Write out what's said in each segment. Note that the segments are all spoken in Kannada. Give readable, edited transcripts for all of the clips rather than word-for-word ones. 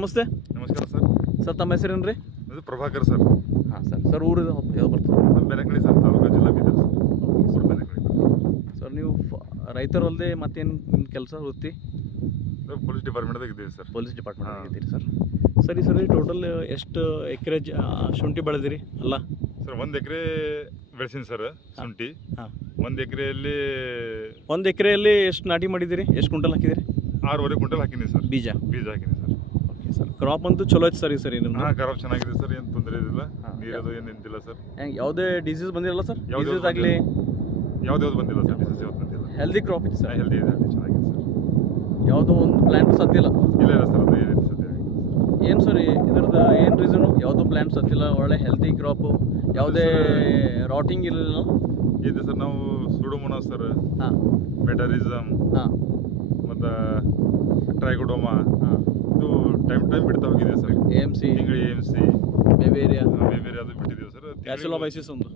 ನಮಸ್ತೆ. ನಮಸ್ಕಾರ ಸರ್. ಸರ್ ತಮ್ಮ ಹೆಸರೇನು ರೀ? ಇದು ಪ್ರಭಾಕರ್ ಸರ್. ಹಾಂ ಸರ್ ಊರು ಯಾವ್ದು ಬರ್ತದೆ? ನಮ್ಮ ಬೆನಕಳಿ ಸರ್, ತಾಲೂಕು ಜಿಲ್ಲಾ ಬೀದರ್ ಸರ್. ಊರು ಬೆನಕಳಿ ಸರ್. ನೀವು ರೈತರಲ್ಲದೆ ಮತ್ತೇನು ನಿಮ್ಮ ಕೆಲಸ ವೃತ್ತಿ? ಸರ್ ಪೊಲೀಸ್ ಡಿಪಾರ್ಟ್ಮೆಂಟ್ದಾಗ ಇದ್ದೀವಿ ಸರ್. ಪೊಲೀಸ್ ಡಿಪಾರ್ಟ್ಮೆಂಟ್ ಇದ್ದೀರಿ ಸರ್. ಸರಿ ಟೋಟಲ್ ಎಷ್ಟು ಎಕರೆ ಶುಂಠಿ ಬೆಳೆದಿರಿ ಅಲ್ಲ? ಸರ್ 1 ಎಕರೆ ಬೆಳೆಸೀನಿ ಸರ್ ಶುಂಠಿ. ಹಾಂ. 1 ಎಕರೆಯಲ್ಲಿ 1 ಎಕರೆಯಲ್ಲಿ ಎಷ್ಟು ನಾಟಿ ಮಾಡಿದ್ದೀರಿ? ಎಷ್ಟು ಕ್ವಿಂಟಲ್ ಹಾಕಿದಿರಿ? 6.5 ಕ್ವಿಂಟಲ್ ಹಾಕಿನಿ ಸರ್. ಬೀಜ ಹಾಕಿನಿ ಸರ್. Okay sir. ಕ್ರಾಪ್ ಅಂತೂ ಚಲೋ ಐತೆ ಸರ್ ಈ ಸರಿ ನಿಮ್ದು? ಹಾಂ, ಕರಾಪ್ ಚೆನ್ನಾಗಿದೆ ಸರ್. ಏನು ತೊಂದರೆ ಇದಿಲ್ಲ. ಹಾಂ. ನೀರದು ಏನು ನಿಂತಿಲ್ಲ ಸರ್. ಯಾವುದೇ ಡಿಸೀಸ್ ಬಂದಿರಲ್ಲ ಸರ್? ಯಾವ್ದು ಡಿಸೀಸ್ ಆಗಲಿ ಯಾವ್ದು ಬಂದಿಲ್ಲ ಸರ್. ಡಿಸೀಸ್ ಯಾವ್ದು ಬಂದಿಲ್ಲ. ಹೆಲ್ದಿ ಕ್ರಾಪ್ ಇದೆ ಸರ್? ಹೆಲ್ದಿ ಇದೆ, ಚೆನ್ನಾಗಿದೆ ಸರ್. ಯಾವುದೋ ಒಂದು ಪ್ಲ್ಯಾಂಟ್ ಸತ್ತಿಲ್ಲ? ಇಲ್ಲ ಸರ್, ಅದು ಏನಿದೆ ಸದ್ಯ. ಏನು ಸರ್ ಇದ್ರದ್ದು ಏನು ರೀಸನು? ಯಾವುದೋ ಪ್ಲ್ಯಾಂಟ್ ಸತ್ತಿಲ್ಲ, ಒಳ್ಳೆ ಹೆಲ್ದಿ ಕ್ರಾಪು, ಯಾವುದೇ ರಾಟಿಂಗ್ ಇರಲಿಲ್ಲ? ಇದೆ ಸರ್. ನಾವು ಸುಡೋಮೋನಾಸ್ ಸರ್, ಹಾಂ, ಮೆಟರಿಸಮ್ ಹಾಂ, ಮತ್ತು ಟ್ರೈಕೋಡೋಮಾ, ಹಾಂ, ಇದು ಟೈಮ್ ಬಿಡ್ತಾ ಹೋಗಿದೆ ಸರ್. AMC, ತಿಂಗಳಿಗೆ AMC ಬೆವೇರಿಯಾ, ಬೇರೆ ಅದು ಬಿಟ್ಟಿದ್ದೀವಿ ಸರ್. ಕ್ಯಾಸಿಲೋಬೈಸಿಸ್ ಒಂದು,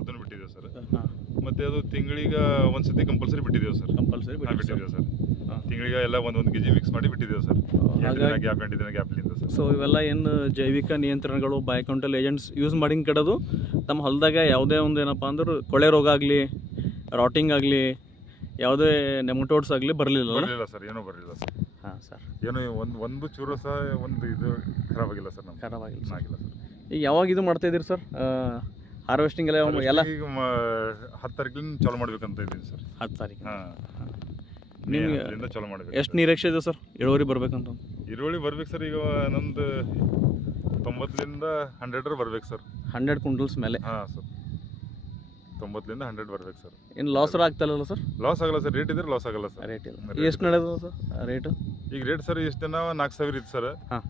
ಅದನ್ನು ಬಿಟ್ಟಿದ್ದೇವೆ ಸರ್. ಹಾಂ, ಮತ್ತೆ ಅದು ತಿಂಗಳಿಗೆ ಒಂದ್ಸತಿ ಕಂಪಲ್ಸರಿ ಬಿಟ್ಟಿದ್ದೇವೆ ಸರ್. ಕಂಪಲ್ಸರಿ ಬಿಟ್ಟಿದ್ದೇವೆ ಸರ್. ಹಾಂ. ತಿಂಗಳಿಗೆ ಎಲ್ಲ 1 kg ಮಿಕ್ಸ್ ಮಾಡಿ ಬಿಟ್ಟಿದ್ದೇವೆ ಸರ್. 2 ದಿನ ಗ್ಯಾಪ್, 8 ದಿನ ಗ್ಯಾಪ್ಲಿಂದ ಸರ್. ಸೊ ಇವೆಲ್ಲ ಏನು ಜೈವಿಕ ನಿಯಂತ್ರಣಗಳು, ಬಯೋಕಂಟ್ರೋಲ್ ಏಜೆಂಟ್ಸ್ ಯೂಸ್ ಮಾಡಿ ಕಡೋದು ನಮ್ಮ ಹೊಲದಾಗ ಯಾವುದೇ ಒಂದು ಏನಪ್ಪ ಅಂದ್ರೆ ಕೊಳೆ ರೋಗ ಆಗಲಿ, ರಾಟಿಂಗ್ ಆಗಲಿ, ಯಾವುದೇ ನೆಮಟೋಡ್ಸ್ ಆಗಲಿ ಬರಲಿಲ್ಲ ಸರ್. ಏನೂ ಬರಲಿಲ್ಲ ಸರ್. ಹಾಂ ಸರ್. ಏನು ಒಂದು ಚೂರು ಸಹ ಒಂದು ಇದು ಖರಾಬ್ ಆಗಿಲ್ಲ ಸರ್. ನಮ್ಗೆ ಖರಾಬ್ ಆಗಿಲ್ಲ ಸರ್. ಈಗ ಯಾವಾಗ ಇದು ಮಾಡ್ತಾ ಇದ್ದೀರಿ ಸರ್? ಹಾರ್ವೆಸ್ಟಿಂಗ್ ಎಲ್ಲ ಎಲ್ಲ ಈಗ 10 ತಾರೀಕಿನ ಚಾಲು ಮಾಡ್ಬೇಕಂತ ಇದ್ದೀವಿ ಸರ್. 10 ತಾರೀಕು. ಹಾಂ, ನಿಮ್ಗೆ ಚಾಲು ಮಾಡಬೇಕು. ಎಷ್ಟು ನಿರೀಕ್ಷೆ ಇದೆ ಸರ್ ಇಳುವರಿ ಬರ್ಬೇಕಂತ? ಈರುಳ್ಳಿ ಬರ್ಬೇಕು ಸರ್. ಈಗ ನಮ್ದು 90ರಿಂದ 100 ಬರ್ಬೇಕು ಸರ್. 100 ಕ್ವಿಂಟಲ್ಸ್ ಮೇಲೆ? ಹಾಂ ಸರ್, 90ರಿಂದ 100 ಬರ್ಬೇಕು ಸರ್. ಏನು ಲಾಸ್ ಆಗ್ತಾಯಿಲ್ಲ ಸರ್? ಲಾಸ್ ಆಗಲ್ಲ ಸರ್. ರೇಟ್ ಇದ್ರೆ ಲಾಸ್ ಆಗಲ್ಲ ಸರ್. ರೇಟ್ ಇಲ್ಲ. ಎಷ್ಟು ನಡೆದ ಸರ್ ರೇಟು? ಈಗ ರೇಟ್ ಸರ್ ಇಷ್ಟು ದಿನ 4,000 ಇತ್ತು ಸರ್. ಹಾಂ.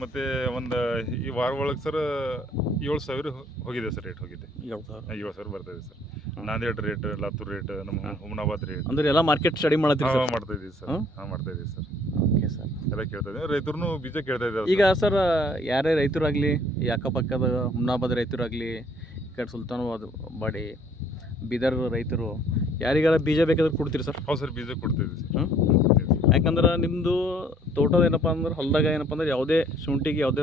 ಮತ್ತು ಒಂದು ಈ ವಾರ ಒಳಗೆ ಸರ್ 7,000 ಹೋಗಿದೆ ಸರ್. ರೇಟ್ ಹೋಗಿದೆ. 7,000 ಬರ್ತಾ ಇದೆ sir. Nanded rate, Latur rate, ನಮ್ಮ ಹುಮನಾಬಾದ್ ರೇಟ್. ಅಂದ್ರೆ ಎಲ್ಲ ಮಾರ್ಕೆಟ್ ಸ್ಟಡಿ ಮಾಡ್ತೀವಿ ಸರ್? ಮಾಡ್ತಾ ಇದ್ದೀವಿ ಸರ್. ಹಾಂ, ಮಾಡ್ತಾ ಇದ್ದೀವಿ ಸರ್. Okay sir. ಎಲ್ಲ ಕೇಳ್ತಾ ಇದ್ದೀವಿ. ರೈತರು ಬೀಜ ಕೇಳ್ತಾ ಇದ್ದಾರೆ ಈಗ ಸರ್ ಯಾರೇ ರೈತರಾಗಲಿ, ಈ ಅಕ್ಕಪಕ್ಕದ ಹುಮನಾಬಾದ್ ರೈತರಾಗಲಿ, ಈ ಕಡೆ ಸುಲ್ತಾನಾಬಾದ್ ಬಾಡಿ ಬೀದರ್ ರೈತರು ಯಾರಿಗಾರ ಬೀಜ ಬೇಕಾದ್ರೆ ಕೊಡ್ತೀರಿ ಸರ್? ಹೌದು ಸರ್, ಬೀಜ ಕೊಡ್ತಿದ್ದೀವಿ ಸರ್. ಹ್ಞೂ. ಯಾಕಂದ್ರೆ ನಿಮ್ಮದು ತೋಟದ ಏನಪ್ಪ ಅಂದ್ರೆ ಹೊಲದಾಗ ಏನಪ್ಪ ಅಂದ್ರೆ ಯಾವುದೇ ಶುಂಠಿಗೆ ಯಾವುದೇ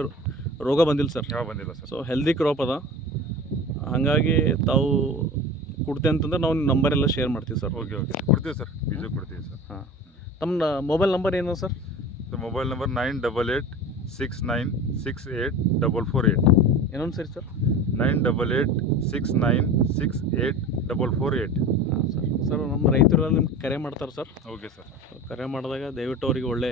ರೋಗ ಬಂದಿಲ್ಲ ಸರ್? ಯಾವ ಬಂದಿಲ್ಲ ಸರ್. ಸೊ ಹೆಲ್ದಿ ಕ್ರಾಪ್ ಅದ, ಹಾಗಾಗಿ ತಾವು ಕೊಡ್ತೇವೆ ಅಂತಂದ್ರೆ ನಾವು ನಂಬರ್ ಎಲ್ಲ ಶೇರ್ ಮಾಡ್ತೀವಿ ಸರ್. ಓಕೆ ಕೊಡ್ತೀವಿ ಸರ್. ಬೀಜ ಕೊಡ್ತೀವಿ ಸರ್. ಹಾಂ. ತಮ್ಮ ಮೊಬೈಲ್ ನಂಬರ್ ಏನು ಸರ್? Mobile number 9886968448. ಏನೊಂದು ಸರಿ ಸರ್? 9886968448. ಹಾಂ ಸರ್. ನಮ್ಮ ರೈತರೆಲ್ಲ ನಿಮ್ಗೆ ಕರೆ ಮಾಡ್ತಾರೆ ಸರ್. Okay sir. ಕರೆ ಮಾಡಿದಾಗ ದಯವಿಟ್ಟು ಅವರಿಗೆ ಒಳ್ಳೆ